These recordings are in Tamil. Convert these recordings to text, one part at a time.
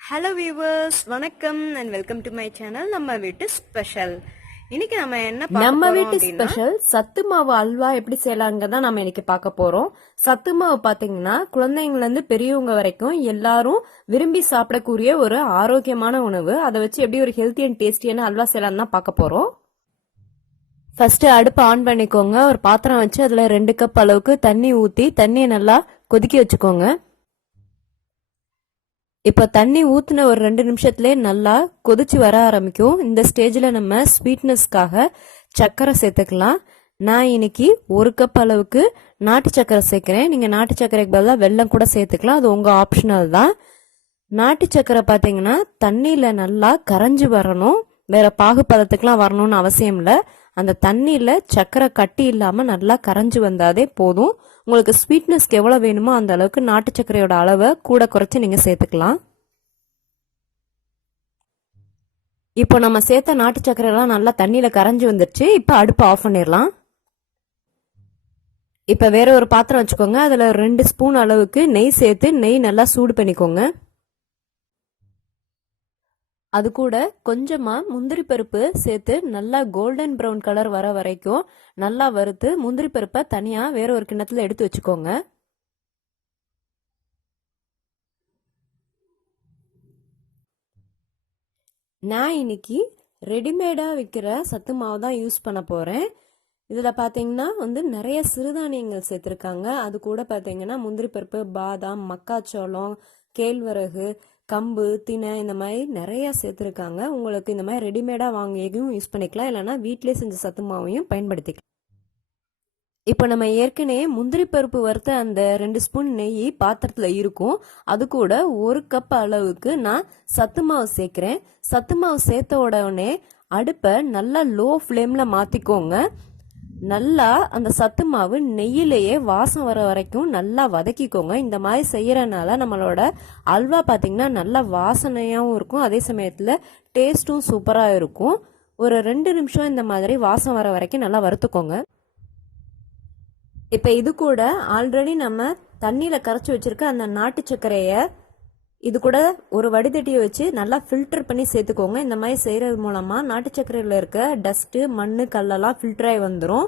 ஹலோ வியூவர்ஸ், வணக்கம் and welcome to my channel நம்ம வீட்டு ஸ்பெஷல். இன்னைக்கு நம்ம என்ன நம்ம வீட்டு ஸ்பெஷல் சத்து மாவு அல்வா எப்படி செய்யலாங்க தான் நம்ம இன்னைக்கு பார்க்க போறோம். சத்து மாவு பாத்தீங்கன்னா குழந்தைங்கல இருந்து பெரியவங்க வரைக்கும் எல்லாரும் விரும்பி சாப்பிடக்கூடிய ஒரு ஆரோக்கியமான உணவு. அதை வச்சு எப்படி ஒரு ஹெல்த்தி அண்ட் டேஸ்டியான அல்வா செய்யலாம் தான் பார்க்க போறோம். ஃபர்ஸ்ட் அடுப்பு ஆன் பண்ணிக்கோங்க. ஒரு பாத்திரம் வச்சு அதுல 2 கப் அளவுக்கு தண்ணி ஊத்தி தண்ணியை நல்லா கொதிக்க வச்சுக்கோங்க. இப்ப தண்ணி ஊத்துன ஒரு 2 நிமிஷத்துலயே நல்லா கொதிச்சு வர ஆரம்பிக்கும். இந்த ஸ்டேஜ்ல நம்ம ஸ்வீட்னஸ்க்காக சர்க்கரை சேர்த்துக்கலாம். நான் இன்னைக்கு 1 கப் அளவுக்கு நாட்டு சர்க்கரை சேர்க்கிறேன். நீங்க நாட்டு சர்க்கரைக்கு பதிலாக வெல்லம் கூட சேர்த்துக்கலாம், அது உங்க ஆப்ஷனல் தான். நாட்டு சர்க்கரை பாத்தீங்கன்னா தண்ணியில நல்லா கரைஞ்சு வரணும், வேற பாகு பதத்துக்குலாம் வரணும்னு அவசியம் இல்லை. அந்த தண்ணியில சர்க்கரை கட்டி இல்லாம நல்லா கரைஞ்சு வந்தாதே போதும். உங்களுக்கு ஸ்வீட்னஸ்க்கு எவ்வளவு வேணுமோ அந்த அளவுக்கு நாட்டு சர்க்கரையோட அளவை கூட குறைச்சு நீங்க சேர்த்துக்கலாம். இப்போ நம்ம சேர்த்த நாட்டு சர்க்கரை எல்லாம் நல்லா தண்ணியில கரைஞ்சு வந்துருச்சு. இப்ப அடுப்பு ஆஃப் பண்ணிடலாம். இப்ப வேற ஒரு பாத்திரம் வச்சுக்கோங்க. அதுல 2 ஸ்பூன் அளவுக்கு நெய் சேர்த்து நெய் நல்லா சூடு பண்ணிக்கோங்க. அது கூட கொஞ்சமா முந்திரி பருப்பு சேர்த்து நல்லா கோல்டன் ப்ரௌன் கலர் வர வரைக்கும் நல்லா வறுத்து முந்திரி பருப்பை தனியா வேற ஒரு கிண்ணத்துல எடுத்து வச்சுக்கோங்க. நான் இன்னைக்கு ரெடிமேடா விற்கிற சத்து மாவு தான் யூஸ் பண்ண போறேன். இதுல பாத்தீங்கன்னா நிறைய சிறுதானியங்கள் சேர்த்திருக்காங்க. அது கூட பாத்தீங்கன்னா முந்திரி பருப்பு, பாதாம், மக்காச்சோளம், கேழ்வரகு, கம்பு, தினை இந்த மாதிரி நிறைய சேர்த்துருக்காங்க. உங்களுக்கு இந்த மாதிரி ரெடிமேடா வாங்கியும் யூஸ் பண்ணிக்கலாம், இல்லைன்னா வீட்டிலே செஞ்ச சத்து மாவையும் பயன்படுத்திக்கலாம். இப்போ நம்ம ஏற்கனவே முந்திரி பருப்பு வறுத்த அந்த 2 ஸ்பூன் நெய் பாத்திரத்துல இருக்கும். அது கூட 1 கப் அளவுக்கு நான் சத்து மாவு சேர்க்கிறேன். சத்து மாவு சேர்த்த உடனே அடுப்பை நல்லா லோ ஃப்ளேம்ல மாத்திக்கோங்க. நல்லா அந்த சத்து மாவு நெய்யிலேயே வாசம் வர வரைக்கும் நல்லா வதக்கிக்கோங்க. இந்த மாதிரி செய்யறதுனால நம்மளோட அல்வா பாத்தீங்கன்னா நல்லா வாசனையாவும் இருக்கும், அதே சமயத்துல டேஸ்டும் சூப்பரா இருக்கும். ஒரு 2 நிமிஷம் இந்த மாதிரி வாசம் வர வரைக்கும் நல்லா வறுத்துக்கோங்க. இப்ப இது கூட ஆல்ரெடி நம்ம தண்ணியில கரைச்சி வச்சிருக்க அந்த நாட்டு சர்க்கரைய இது கூட ஒரு வடிதட்டியை வச்சு நல்லா ஃபில்டர் பண்ணி சேர்த்துக்கோங்க. இந்த மாதிரி செய்யறது மூலமா நாட்டு சர்க்கரையில இருக்க டஸ்ட், மண்ணு, கல்லெல்லாம் ஃபில்டர் ஆகி வந்துடும்.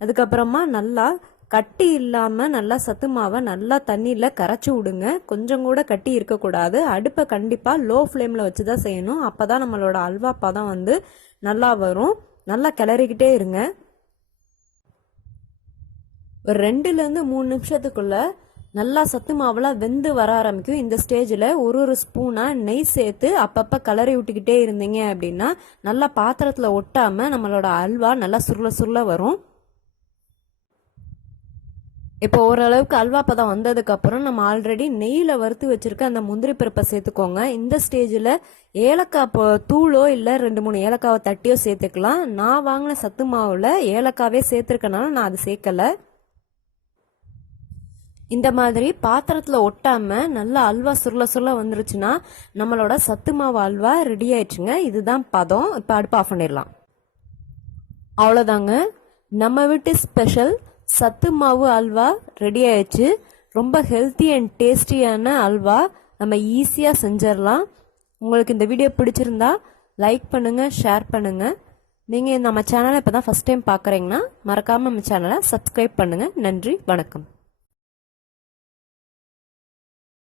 அதுக்கப்புறமா நல்லா கட்டி இல்லாம நல்லா சத்து மாவை நல்லா தண்ணியில கரைச்சி விடுங்க. கொஞ்சம் கூட கட்டி இருக்கக்கூடாது. அடுப்பை கண்டிப்பா லோ ஃப்ளேம்ல வச்சுதான் செய்யணும். அப்பதான் நம்மளோட அல்வா பதம் நல்லா வரும். நல்லா கிளறிக்கிட்டே இருங்க. ஒரு 2ல இருந்து 3 நிமிஷத்துக்குள்ள நல்லா சத்து மாவுலாம் வெந்து வர ஆரம்பிக்கும். இந்த ஸ்டேஜ்ல ஒரு ஸ்பூனா நெய் சேர்த்து அப்பப்ப கலரி விட்டுக்கிட்டே இருந்தீங்க அப்படின்னா நல்லா பாத்திரத்துல ஒட்டாம நம்மளோட அல்வா நல்லா சுருள சுருள வரும். இப்போ ஓரளவுக்கு அல்வா பதம் வந்ததுக்கு அப்புறம் நம்ம ஆல்ரெடி நெய்யில வறுத்து வச்சிருக்க அந்த முந்திரி பருப்பை சேர்த்துக்கோங்க. இந்த ஸ்டேஜ்ல ஏலக்காய் தூளோ இல்ல 2-3 ஏலக்காவை தட்டியோ சேர்த்துக்கலாம். நான் வாங்கின சத்து மாவுல ஏலக்காவே சேர்த்திருக்கனால நான் அது சேர்க்கல. இந்த மாதிரி பாத்திரத்துல ஒட்டாம நல்லா அல்வா சுருள சுருள வந்துருச்சுன்னா நம்மளோட சத்து மாவு அல்வா ரெடி ஆயிடுச்சுங்க. இதுதான் பதம். இப்ப அடுப்பு ஆஃப் பண்ணிடலாம். அவ்வளவுதாங்க, நம்ம வீட்டு ஸ்பெஷல் சத்து மாவு அல்வா ரெடி ஆயிடுச்சு. ரொம்ப ஹெல்த்தி அண்ட் டேஸ்டியான அல்வா நம்ம ஈஸியா செஞ்சிடலாம். உங்களுக்கு இந்த வீடியோ பிடிச்சிருந்தா லைக் பண்ணுங்க, ஷேர் பண்ணுங்க. நீங்க நம்ம சேனலை இப்பதான் ஃபர்ஸ்ட் டைம் பாக்குறீங்கன்னா மறக்காம நம்ம சேனலை சப்ஸ்கிரைப் பண்ணுங்க. நன்றி, வணக்கம்.